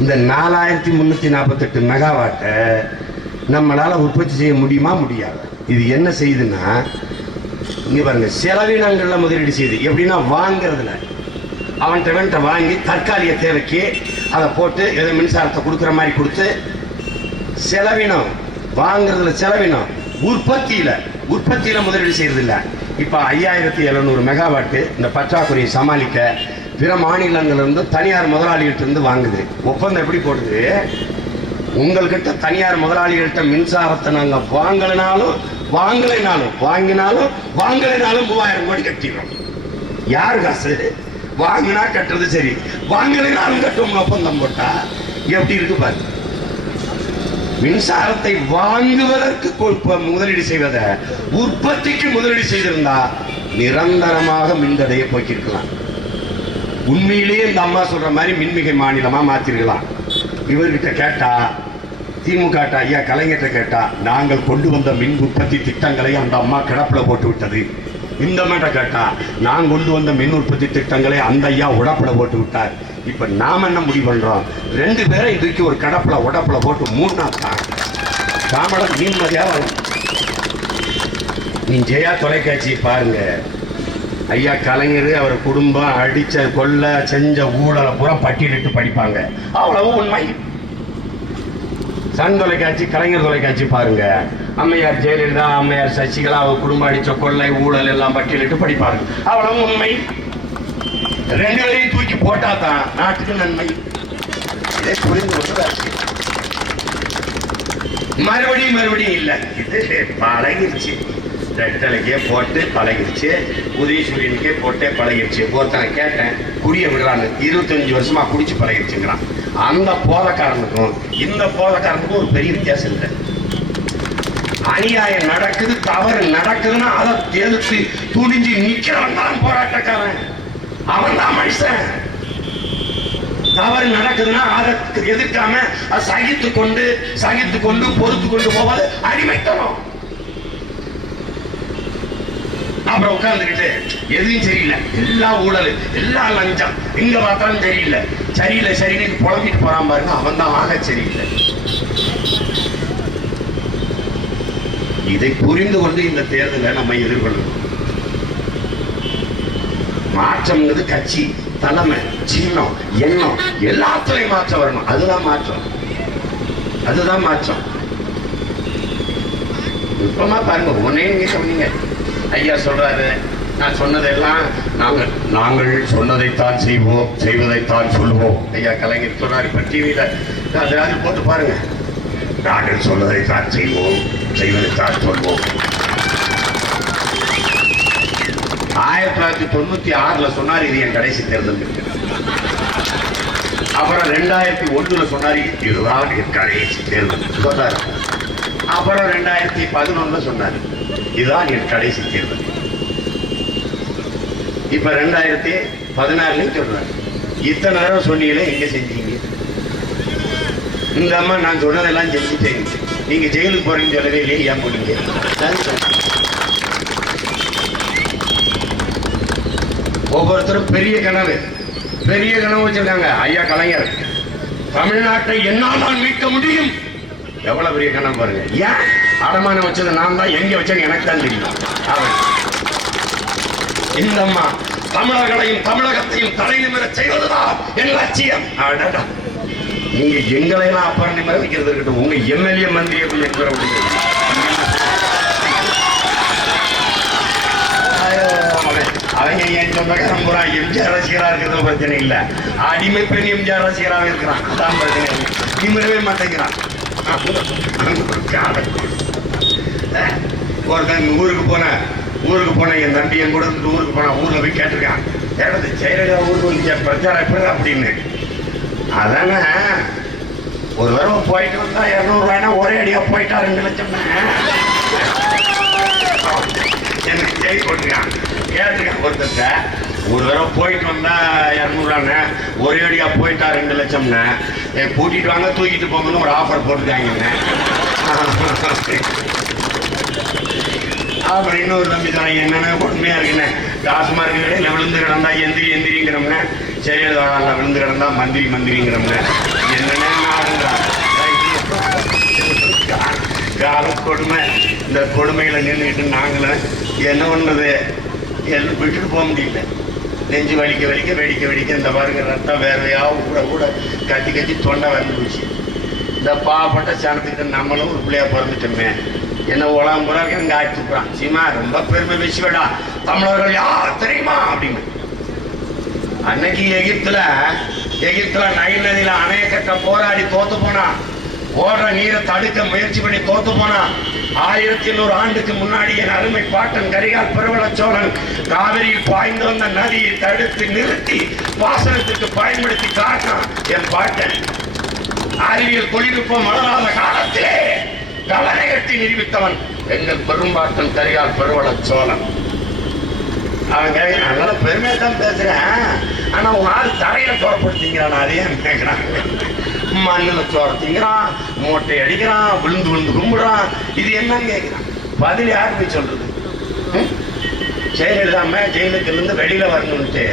இந்த 4,348 மெகாவாட்டை நம்மளால் உற்பத்தி செய்ய முடியுமா? முடியாது. இது என்ன செய்யுதுன்னா, இங்கே பாருங்க, செலவினங்கள்ல முதலீடு செய்யுது. எப்படின்னா வாங்குறதுல அவன்கிட்ட வாங்கி தற்காலிக தேவைக்கு அதை போட்டு ஏதோ மின்சாரத்தை கொடுக்குற மாதிரி கொடுத்து செலவினம் வாங்குறதுல செலவினம். உற்பத்தியில முதலீடு செய்யறது இல்லை. இப்போ 5,700 மெகாவாட்டு இந்த பற்றாக்குறையை சமாளிக்க பிற மாநிலங்களிலிருந்து தனியார் முதலாளிகிட்ட இருந்து வாங்குது. ஒப்பந்தம் எப்படி போடுது? உங்கள்கிட்ட தனியார் முதலாளிகள்கிட்ட மின்சாரத்தை நாங்கள் வாங்கினாலும் 3,000 கோடி கட்டிடுறோம். யாரு காசு? வாங்கினா கட்டுறது சரி, வாங்கலைனாலும் கட்டுவோம். ஒப்பந்தம் போட்டா எப்படி இருக்கு பாரு. மின்சாரத்தை வாங்குவதற்கு முதலீடு செய்வதை உற்பத்திக்கு முதலீடு செய்திருந்தா நிரந்தரமாக மின்தடையை போக்கிருக்கலாம். உண்மையிலேயே இந்த அம்மா சொல்ற மாதிரி மின்மிகை மாநிலமா மாத்திருக்கலாம். இவர்கிட்ட கேட்டா, திமுக ஐயா கலைஞர்கிட்ட கேட்டா, நாங்கள் கொண்டு வந்த மின் உற்பத்தி திட்டங்களை அந்த அம்மா கிடப்புல போட்டு விட்டது. இந்த மேட்ட கேட்டா, நான் கொண்டு வந்த மின் உற்பத்தி திட்டங்களை அந்த ஐயா உடப்புல போட்டு விட்டார். இப்ப நாம என்ன முடிவு பண்றோம்? 2 பேரை இதுக்கு ஒரு உடப்புல போட்டு 3 நாள் தான் தாமடம் நிம்மதியா வரும். நீ ஜெயா தொலைக்காட்சி பாருங்க. ஐயா கலைஞர் அவர் குடும்பம் அடிச்ச கொல்ல செஞ்ச ஊழலை பூரா பட்டியலிட்டு படிப்பாங்க. அவ்வளவு உண்மை. சன் தொலைக்காட்சி, கலைஞர் தொலைக்காட்சி பாருங்க. அம்மையார் ஜெயலலிதா, அம்மையார் சசிகலா அவர் குடும்பம் அடிச்ச கொள்ளை ஊழல் எல்லாம் பட்டியலிட்டு படிப்பாங்க. அவ்வளவு உண்மை. 2 பேரையும் தூக்கி போட்டா தான் நாட்டுக்கு நன்மை. இதை புரிந்து கொண்டு மறுபடியும் இல்லை. இது பழகிருச்சு. ரெட்டலைக்கே போட்டு பழகிருச்சு, உதயசூரியனுக்கே போட்டே பழகிருச்சு. ஒருத்தனை கேட்டேன், குடிய விடுறான்னு 25 வருஷமா குடிச்சு பழகிருச்சுங்கிறான். அந்த போதக்காரனுக்கும் இந்த போதக்காரனுக்கும் ஒரு பெரிய வித்தியாசம் இல்லை. அநியாயம் நடக்குது, தவறு நடக்குதுன்னா அதை எதிர்த்து துணிஞ்சு நிக்கிறவன் தான் போராட்டக்காரன், அவன் தான் மனுஷன். தவறு நடக்குதுன்னா அதை எதிர்க்காம சகித்து கொண்டு பொறுத்து கொண்டு போவது அடிமைத்தனம். அப்புறம் உட்கார்ந்துக்கிட்டு எதுவும் சரியில்லை, எல்லா ஊழல், எல்லா லஞ்சம், எங்க பார்த்தாலும் சரியில்லை சரின்னு புலம்பிட்டு போறான் பாருங்க, அவன் தான் ஆக சரியில்லை. இதை புரிந்து கொண்டு இந்த தேர்தலை நம்ம எதிர்கொள்ளணும். மாற்றம்ங்கிறது கட்சி, தலைமை, சின்னம், எண்ணம் எல்லாத்துலயும் மாற்றம் வரணும். அதுதான் மாற்றம். இப்பமா பாருங்க, ஒன்னே நீங்க சொன்னீங்க, ஐயா சொல்றாரு, நான் சொன்னதெல்லாம் நாங்கள் சொன்னதைத்தான் செய்வோம், செய்வதைத்தான் சொல்வோம். ஐயா கலைஞர் சொன்னார். இப்ப டிவியில அதாவது போட்டு பாருங்க, நாங்கள் சொன்னதைத்தான் செய்வோம், செய்வதைத்தான் சொல்வோம். 1996 சொன்னார் இது என் கடைசி தேர்தல். அப்புறம் 2001 சொன்னார் இதுதான் என் கடைசி தேர்தல் சொன்னார். அப்புறம் 2011 சொன்னார் இதுதான் என் கடைசி தேர்தல். இப்ப 2016 சொல்றாரு இத்தனை நேரம் சொன்னீங்களே, எங்க செஞ்சீங்க? இந்த அம்மா நான் சொன்னதெல்லாம் செஞ்சுட்டேன், நீங்க ஜெயிலுக்கு போறீங்கன்னு சொல்லவே இல்லையே, ஏன் போனீங்க? ஒவ்வொருத்தரும் பெரிய கனவு வச்சிருக்காங்க. ஐயா கலைஞர் தமிழ்நாட்டை என்னால் நான் மீட்க முடியும், எவ்வளவு பெரிய கனவு பாருங்க. ஏன் அடமானம் வச்சது நான் தான், எங்க வச்சேன்னு எனக்கு தான் தெரியும். இந்த அம்மா தமிழர்களையும் தமிழகத்தையும் தலை நிமிர செய்வதுதான் என் லட்சியம். நீங்க எங்களை எல்லாம் அப்புறம் நிமிர வைக்கிறது இருக்கட்டும், உங்க எம்எல்ஏ மந்திரியை என்கிற அவங்க ஏன் சொந்தக்காரன் பூரா எம்ஜிஆர் ரசிகரா இருக்கிறது பிரச்சனை இல்லை, அடிமை பெண் எம்ஜிஆர் ரசிகராக இருக்கிறான், அதான் பிரச்சனை. நிமிரவே மாட்டேங்கிறான். ஒருத்தன் ஊருக்கு போன என் தம்பி என் கூட ஊருக்கு போன ஊர்ல போய் கேட்டிருக்கான், ஏதாவது ஜெயலலிதா ஊருக்கு வந்து பிரச்சாரம் எப்படி அப்படின்னு. அதானே ஒரு தடவை போயிட்டு வந்தா 200 ரூபாய்னா ஒரே அடியா போயிட்டா 2 லட்சம் எனக்கு ஜெய் போட்டிருக்கான். கேட்டிருக்கான் ஒருத்தர், ஒரு தடவை போயிட்டு வந்தா 200 ரூபான்னு ஒரே அடியா போயிட்டா 2 லட்சம்னு, கூட்டிட்டு வாங்க தூக்கிட்டு போங்கன்னு ஒரு ஆஃபர் போட்டுருக்காங்க. அப்புறம் இன்னொரு தம்பி தானே என்னென்ன உண்மையா இருக்குன்னு, டாஸ்மார்க் கடையில் விழுந்து கிடந்தா எந்திரிங்கிறோம்னு, செயல் விழுந்து கிடந்தா மந்திரிங்கிறோம்னு, என்னென்ன கால கொடுமை. இந்த கொடுமையில நின்றுட்டு நாங்களும் என்ன பண்றது, விட்டுட்டு போக முடியல. நெஞ்சு வெடிக்க இந்த பாருங்க ரத்தம் வேறையா கூட கட்டி தொண்டை வந்து போச்சு. இந்த பாவப்பட்ட சனத்துக்கிட்ட நம்மளும் ஒரு பிள்ளையா பிறந்துட்டோமே, என்ன உலகம் பூரா இங்க ஆட்சிப்புறான். சீமா ரொம்ப பெருமை பேசுவேடா, தமிழர்கள் யார் தெரியுமா அப்படின்னு. அன்னைக்கு எகிப்துல நைல் நதியில அணைய கட்ட போராடி தோத்து போனா, ஓடுற நீரை தடுக்க முயற்சி பண்ணி தோத்து போனா, 1100 ஆண்டுக்கு முன்னாடி என் அருமை பாட்டன் கரிகால் பெருவள சோழன் காவிரியில் பாய்ந்து வந்த நதியை தடுத்து நிறுத்தி பாசனத்துக்கு பயன்படுத்தி காட்டினான் என் பாட்டன். அறிவியல் தொழில்நுட்பம் வளராத காலத்திலே கலனை கட்டி நிரூபித்தவன் எங்கள் பெரும்பாட்டன் கரிகால் பெருவள சோழன். அவங்க அதனால பெருமையா தான் பேசுறேன், ஆனா உன் ஆள் தரையில சோறப்படுத்திங்கிறான், அதே கேட்கிறான். மண்ணுல சோறத்திங்கிறான், மூட்டை அடிக்கிறான், விழுந்து கும்பிடுறான், இது என்னன்னு கேட்கிறான். பதில் யார் போய் சொல்றது? ஜெயலலிதாம ஜெயிலுக்கு இருந்து வெளியில வரணும்ட்டு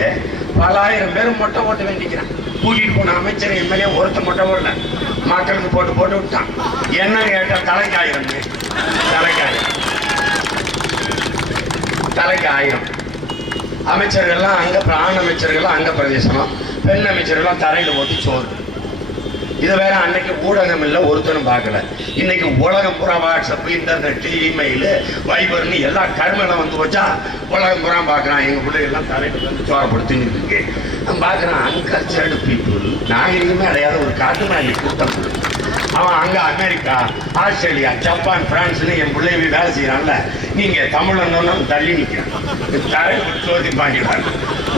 பல ஆயிரம் பேரும் மொட்டை போட்டு வேண்டிக்கிறான். கூட்டிட்டு போன அமைச்சர் எம்எல்ஏ ஒருத்த மொட்டை போடல, மக்களுக்கு போட்டு விட்டான். என்னன்னு கேட்டா தலைக்காயிரம் அமைச்சர்கள்லாம் அங்க, ஆண் அமைச்சர்கள்லாம் அங்க பிரதேசம், பெண் அமைச்சர்கள்லாம் தரையில போட்டு சோறு. இது வேற அன்னைக்கு ஊடகம் இல்லை, ஒருத்தரும் பார்க்கல. இன்னைக்கு உலகம் பூரா வாட்ஸ்அப், இன்டர்நெட், இமெயில், வைபர்னு எல்லா கருமெல்லாம் வந்து வச்சா உலகம் பூரா பார்க்குறான். எங்கள் பிள்ளைகள்லாம் தலையில் வந்து சோறப்படுத்தின்னு இருக்கு. நான் பார்க்குறான் அன்கல்ச்சர்டு பீப்புள், நாகரிகமே அடையாத ஒரு காட்டுமிராண்டி கூட்டம். அவன் அங்கே அமெரிக்கா, ஆஸ்திரேலியா, ஜப்பான், பிரான்ஸ்னு என் பிள்ளை வேலை செய்யறான்ல, நீங்க தமிழ்னு தள்ளி நிற்கிறான், தலையில் சோதி பாக்கிறான்.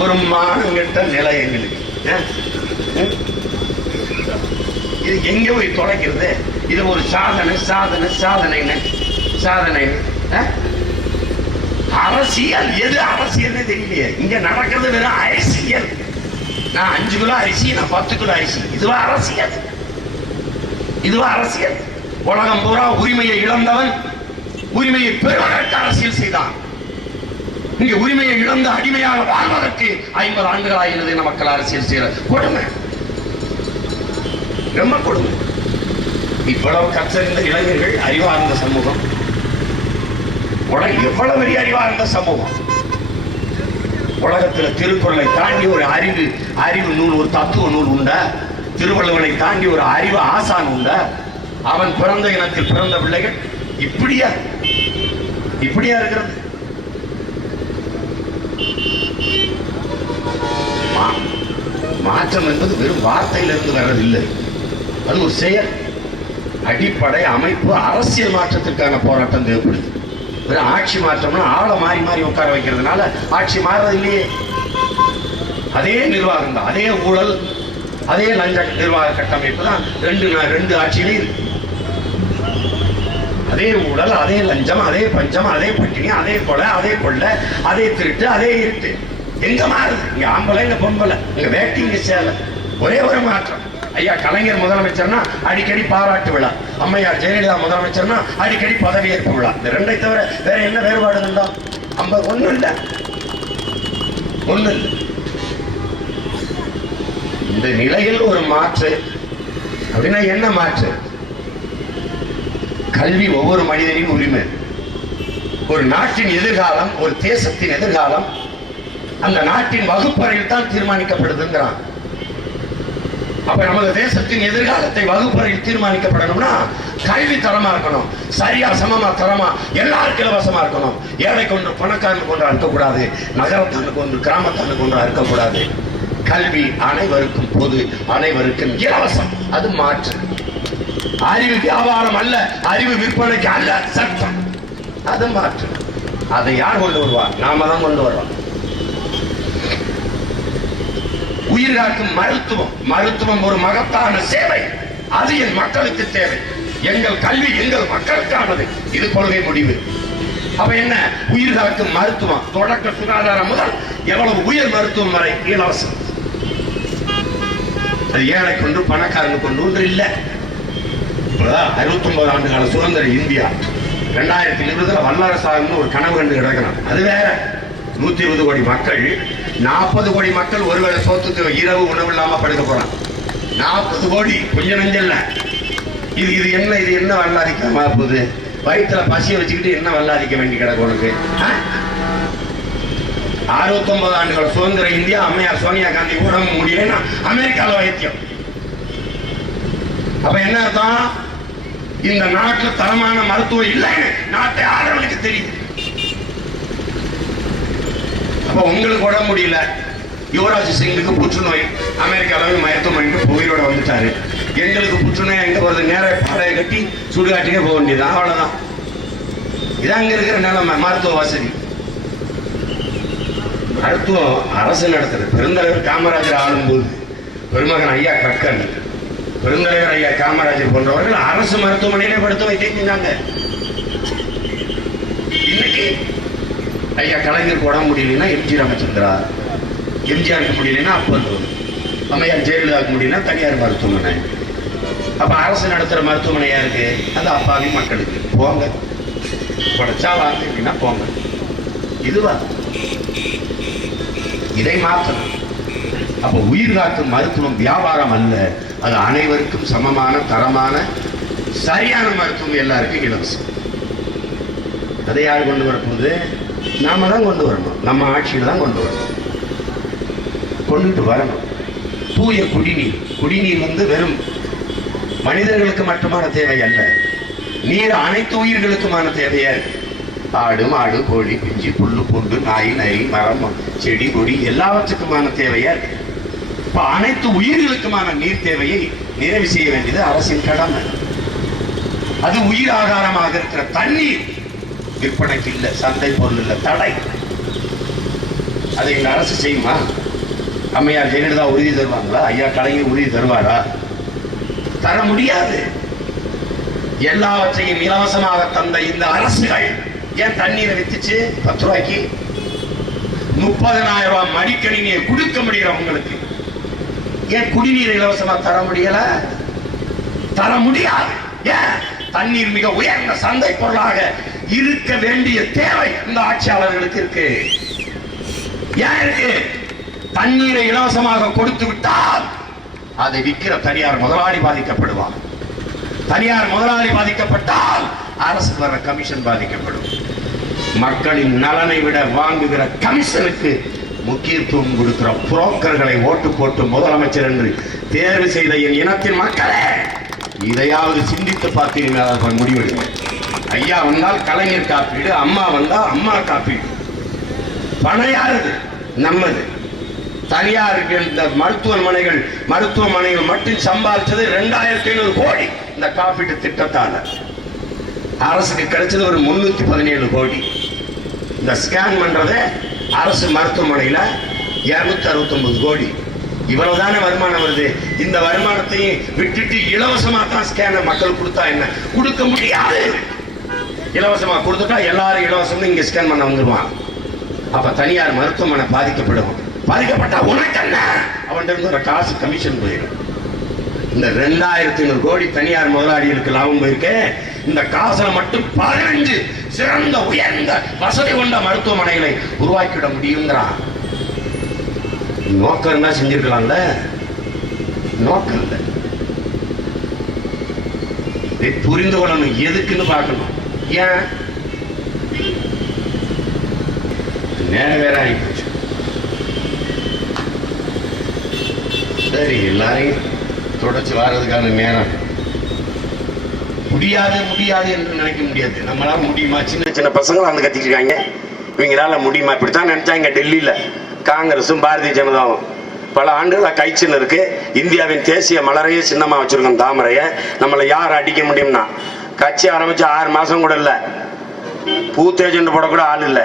ஒரு மானங்கிட்ட நிலை எங்களுக்கு. இது எங்க போய் தொலைக்கிறது? இது ஒரு சாதனைன்னு சாதனை. அரசியல் எது அரசியல் தெரியலையே. இங்க நடக்கிறது வெறும் அரசியல். நான் 5 கிலோ அரிசி, நான் 10 கிலோ அரிசி. இதுவா அரசியல்? இதுவா அரசியல்? உலகம் பூரா உரிமையை இழந்தவன் உரிமையை பெறுவதற்கு அரசியல் செய்தான். இங்க உரிமையை இழந்து அடிமையாக வாழ்வதற்கு 50 ஆண்டுகள் ஆகிறது. மக்கள் அரசியல் செய்யற கொடுமை, ரொம்ப கொடுமை. இவ்வளவு கற்றறிந்த இளைஞர்கள், அறிவார்ந்த சமூகம், எவ்வளவு பெரிய அறிவார்ந்த சமூகம். உலகத்தில் திருக்குறளை தாண்டி ஒரு அறிவு நூல், ஒரு தத்துவ நூல் உண்டா? திருவள்ளுவனை தாண்டி ஒரு அறிவு ஆசான் உண்டா? அவன் பிறந்த இனத்தில் பிறந்த பிள்ளைகள் இப்படியா இருக்கிறது? மாற்றம் என்பது வெறும் வார்த்தையிலிருந்து வர்றதில்லை, அது ஒரு செயல். அடிப்படை அமைப்பு அரசியல் மாற்றத்திற்கான போராட்டம் தேவைப்படுது. வெறும் ஆட்சி மாற்றம்னா ஆளை மாறி மாறி உட்கார வைக்கிறதுனால ஆட்சி மாறுறது இல்லையே. அதே நிர்வாகம் தான், அதே ஊழல், அதே லஞ்ச நிர்வாக கட்டமைப்பு தான் ரெண்டு ஆட்சியிலையும் இருக்கு. அதே ஊழல், அதே லஞ்சம், அதே பஞ்சம், அதே பட்டினி, அதே கொலை, அதே கொள்ளை, அதே திருட்டு, அதே இருட்டு. எங்க மாறுது? இங்க ஆம்பளை, இங்க பொம்பளை, இங்க வேட்டி, இங்க சேலை. ஒரே ஒரு மாற்றம். ஐயா கலைஞர் முதலமைச்சர்னா அடிக்கடி பாராட்டு விழா, அம்மையார் ஜெயலலிதா முதலமைச்சர்னா அடிக்கடி பதவியேற்பு விழா. இந்த ரெண்டை தவிர வேற என்ன வேறுபாடுகள் தான்? ஒண்ணும் இல்லை. இந்த நிலையில் ஒரு மாற்று அப்படின்னா என்ன மாற்று? கல்வி ஒவ்வொரு மனிதனின் உரிமை. ஒரு நாட்டின் எதிர்காலம், ஒரு தேசத்தின் எதிர்காலம் அந்த நாட்டின் வகுப்பறையில் தான் தீர்மானிக்கப்படுதுங்கிறான். அப்ப நமது தேசத்தின் எதிர்காலத்தை வகுப்பறையில் தீர்மானிக்கப்படணும்னா கல்வி தரமா இருக்கணும், சரியா சமமா தரமா எல்லாருக்கும் இலவசமா இருக்கணும். ஏழை கொண்டு பணக்காரனுக்கு ஒன்றா இருக்கக்கூடாது, நகரத்தானுக்கு ஒன்று கிராமத்தானுக்கு ஒன்றா இருக்கக்கூடாது. கல்வி அனைவருக்கும் பொது, அனைவருக்கும் இலவசம். அது மாற்று. அறிவு வியாபாரம் அல்ல, அறிவு விற்பனைக்கு அல்ல சட்டம். அது மாற்று. அதை யார் கொண்டு வருவார்? நாம தான் கொண்டு வருவோம். உயிர் காக்கும் மருத்துவம் ஒரு மகத்தான சேவை. அது என் மக்களுக்கு தேவை. எங்கள் கல்வி எங்கள் மக்களுக்கானது. இது கொள்கை முடிவு. அப்ப என்ன? உயிர் காக்கும் மருத்துவம், தொடக்க சுகாதாரம் முதல் எவ்வளவு உயர் மருத்துவம் வரை இலவசம். அது ஏழை கொண்டு பணக்காரங்க கொண்டு ஒன்று இல்லை. 69 ஆண்டு கால சுதந்திர இந்தியா 2020 வல்லரசாகணும்னு ஒரு கனவு கண்டு கிடக்கிறான். அது வேற. 120 கோடி மக்கள், 40 கோடி மக்கள் ஒருவேளை சோத்துக்கு இரவு உணவு இல்லாம படுக்க போறான். 40 கோடி கொஞ்சம் நெஞ்சல்ல. இது என்ன வல்லாதிக்கமா போகுது? வயிற்றுல பசியை வச்சுக்கிட்டு என்ன வல்லாதிக்க வேண்டி கிடக்கு உனக்கு? 69 ஆண்டுகள் சுதந்திர இந்தியா, அம்மையார் சோனியா காந்தி உடம்பு முடியலன்னா அமெரிக்கால வைத்தியம். அப்ப என்ன அர்த்தம்? இந்த நாட்டில் தரமான மருத்துவம் இல்லைன்னு நாட்டை ஆதரவுக்கு தெரியுது. அப்ப உங்களுக்கு உடம்பு முடியல, யுவராஜ் சிங்குக்கு புற்றுநோய், அமெரிக்காவில் மருத்துவமனைக்கு உயிரோட வந்துட்டாரு. எங்களுக்கு புற்றுநோய் எங்க போறது? நேர பாடையை கட்டி சுடுகாட்டுக்கே போக வேண்டியது, அவ்வளவுதான். இதான் அங்க இருக்கிற நிலைமை. மருத்துவ வசதி, மருத்துவம் அரசு நடத்துறது. பெருந்தலைவர் காமராஜர் ஆளும்போது பெருமகன் ஐயா கக்கன், பெருந்தலைவர் ஐயா காமராஜர் போன்றவர்கள் அரசு மருத்துவமனையிலே படுத்து வைத்திருந்தாங்க. இன்னைக்கு ஐயா கலைஞருக்கு உடம்பு முடியலன்னா எம்ஜி ராமச்சந்திரா, எம்ஜிஆருக்கு முடியலன்னா அப்பன், அம்மையார் ஜெயலலிதாவுக்கு முடியலன்னா தனியார் மருத்துவமனை. அப்ப அரசு நடத்துற மருத்துவமனை யாருக்கு? அது அப்பாவி மக்களுக்கு. போங்க, படைச்சா வாங்க, அப்படின்னா போங்க. இதுவா? இதை மாற்றணும். அப்ப உயிர் காக்கும் மருத்துவம் வியாபாரம் அல்ல, அது அனைவருக்கும் சமமான தரமான சரியான மருத்துவம், எல்லாருக்கும் இலவசம். அதை யார் கொண்டு வரப்போகுது? நாம தான் கொண்டு வரணும். நம்ம ஆட்சியில் தான் கொண்டு வரணும், கொண்டுட்டு வரணும். தூய குடிநீர் வெறும் மனிதர்களுக்கு மட்டுமான தேவை அல்ல, நீர் அனைத்து உயிர்களுக்குமான தேவையா இருக்கு. ஆடு மாடு கோழி பிஞ்சி புல்லு பூண்டு நாய் நரி மரம் செடி கொடி எல்லாவற்றுக்குமான தேவையா இருக்கு. இப்ப அனைத்து உயிர்களுக்குமான நீர் தேவையை நிறைவு செய்ய வேண்டியது அரசின் கடமை. அது உயிர் ஆதாரமாக இருக்கிற தண்ணீர் விற்பனைக்கு இல்லை, சந்தை பொருள் இல்லை, தடை. அதை எங்க அரசு செய்யுமா? அம்மையார் ஜெயலலிதா உறுதி தருவாங்களா? ஐயா கலைஞர் உறுதி தருவாரா? தர முடியாது. எல்லாவற்றையும் இலவசமாக தந்த இந்த அரசுகள் ஏன் தண்ணீரை வித்துச்சு 10 ரூபாய்க்கு? 30,000 ரூபாய் மடிக்கணினியை கொடுக்க முடியல உங்களுக்கு. ஏன் குடிநீர் இலவசமா தர முடியல? தர முடியாது. ஏன்? தண்ணீர் மிக உயர்ந்த சந்தை பொருளாக இருக்க வேண்டிய தேவை இந்த ஆட்சியாளர்களுக்கு இருக்கு. ஏன் இருக்கு? தண்ணீரை இலவசமாக கொடுத்து விட்டால் அதை விற்கிற தனியார் முதலாளி பாதிக்கப்படுவார். தனியார் முதலாளி பாதிக்கப்பட்டால் அரசு வர கமிஷன் பாதிக்கப்படும். மக்களின் நலனை விட வாங்குகிற கமிஷனுக்கு முக்கியத்துவம் கொடுக்கிற புரோக்கர்களை ஓட்டு போட்டு முதலமைச்சர் என்று தேர்வு செய்த என் இனத்தின் மக்களே, இதையாவது சிந்தித்து பார்த்தீங்கன்னா முடிவெடுங்க. ஐயா வந்தால் கலைஞர் காப்பீடு, அம்மா வந்தா அம்மா காப்பீடு. பணம் யாருது? நம்மது. தனியாருக்கு இந்த மருத்துவமனைகள் மட்டும் சம்பாதிச்சது 2500 கோடி இந்த காப்பீட்டு திட்டத்தால. அரசுக்கு கிடைச்சது ஒரு 317 கோடி. இந்த ஸ்கேன் பண்றது அரசு மருத்துவமனையில 269 கோடி. இவ்வளவுதானே வருமானம் வருது. இந்த வருமானத்தையும் விட்டுட்டு இலவசமா தான் ஸ்கேனை மக்கள் கொடுத்தா என்ன? கொடுக்க முடியாது. இலவசமா கொடுத்துட்டா எல்லாரும் இலவசம் இங்க ஸ்கேன் பண்ண வந்துருவான். அப்ப தனியார் மருத்துவமனை பாதிக்கப்படும். பாதிக்கப்பட்டா உனக்கு என்ன? அவன் இருந்து ஒரு காசு கமிஷன் போயிடும். இந்த 2500 கோடி தனியார் முதலாளிகளுக்கு லாபம் போயிருக்கு. இந்த காசுல மட்டும் 15 சிறந்த உயர்ந்த வசதி கொண்ட மருத்துவமனைகளை உருவாக்கிவிட முடியுங்கிறான். நோக்கம் என்ன செஞ்சிருக்கலாம்ல? நோக்கம் இல்லை. புரிந்து கொள்ளணும். எதுக்குன்னு பார்க்கணும். ஏன்? நேரம் வேற ஆகிப்போச்சு. சரி, எல்லாரையும் தொடர்ச்சி வாரதுக்கான நேரம். முடியாது முடியாது என்று நினைக்க முடியாது. நம்மளால முடியுமா? சின்ன சின்ன பசங்க வந்து கத்திட்டு இருக்காங்க. இவங்களால முடியுமா? இப்படித்தான் நினைச்சாங்க டெல்லியில காங்கிரசும் பாரதிய ஜனதாவும். பல ஆண்டுகள் கைச்சின்ன இருக்கு. இந்தியாவின் தேசிய மலரையே சின்னமா வச்சிருக்கோம், தாமரைய. நம்மளை யார் அடிக்க முடியும்னா? கட்சி ஆரம்பிச்சு 6 மாசம் கூட இல்ல. பூத்தேஜெண்டு போட கூட ஆள் இல்ல.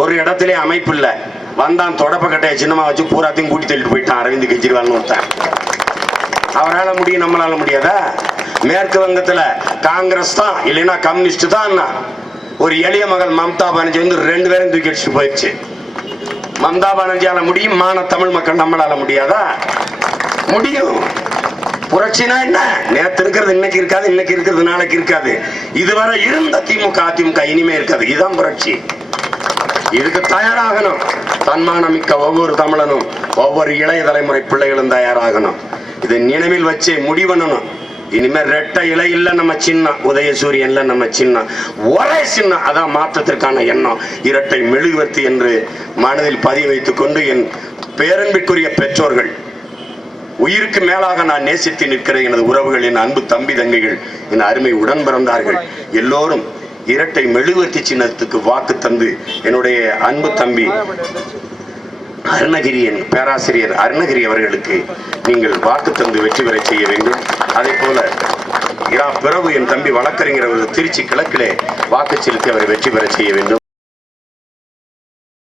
ஒரு இடத்திலே அமைப்பு இல்ல. வந்தான் தொடப்ப கட்டையை சின்னமா வச்சு பூராத்தையும் கூட்டி தள்ளிட்டு போயிட்டான் அரவிந்த் கெஜ்ரிவால் ஒருத்தன். அவரால் முடியும், நம்மளால முடியாதா? மேற்கு வங்கத்துல காங்கிரஸ் தான் இல்லைன்னா கம்யூனிஸ்ட் தான். ஒரு எளிய மகள் மம்தா பானர்ஜி வந்து 2 பேரும் தூக்கி அடிச்சுட்டு போயிடுச்சு. மம்தா பானர்ஜியால முடியும், மான தமிழ் மக்கள் நம்மளால முடியாதா? முடியும். புரட்சினா என்ன? நேற்று இருக்கிறது இன்னைக்கு இருக்காது, இன்னைக்கு இருக்கிறது நாளைக்கு இருக்காது. இதுவரை இருந்த திமுக அதிமுக இனிமே இருக்காது. இதுதான் புரட்சி. இதுக்கு தயாராகணும். தன்மானம் மிக்க ஒவ்வொரு தமிழனும் ஒவ்வொரு இளைய தலைமுறை பிள்ளைகளும் தயாராகணும். இதை நினைவில் வச்சே முடிவணும். இனிமே ரெட்டை இலை இல்ல நம்ம சின்னம், உதயசூரியன்ல நம்ம சின்னம், ஒரே சின்னம். அதான் மாற்றத்திற்கான எண்ணம். இரட்டை மெழுகுவர்த்தி என்று மனதில் பதிய வைத்துக் கொண்டு என் பேரன்பிற்குரிய பெற்றோர்கள், உயிருக்கு மேலாக நான் நேசித்து நிற்கிற எனது உறவுகள், என் அன்பு தம்பி தங்கைகள், என் அருமை உடன் பிறந்தார்கள் எல்லோரும் இரட்டை மெழுகுவர்த்தி சின்னத்துக்கு வாக்கு தந்து என்னுடைய அன்பு தம்பி அருணகிரியன் பேராசிரியர் அருணகிரி அவர்களுக்கு நீங்கள் வாக்கு தந்து வெற்றி பெற செய்ய வேண்டும். அதே போல பிரபு என் தம்பி வழக்கறிஞர் அவர்கள் திருச்சி கிழக்கிலே வாக்கு செலுத்தி அவரை வெற்றி பெற செய்ய வேண்டும்.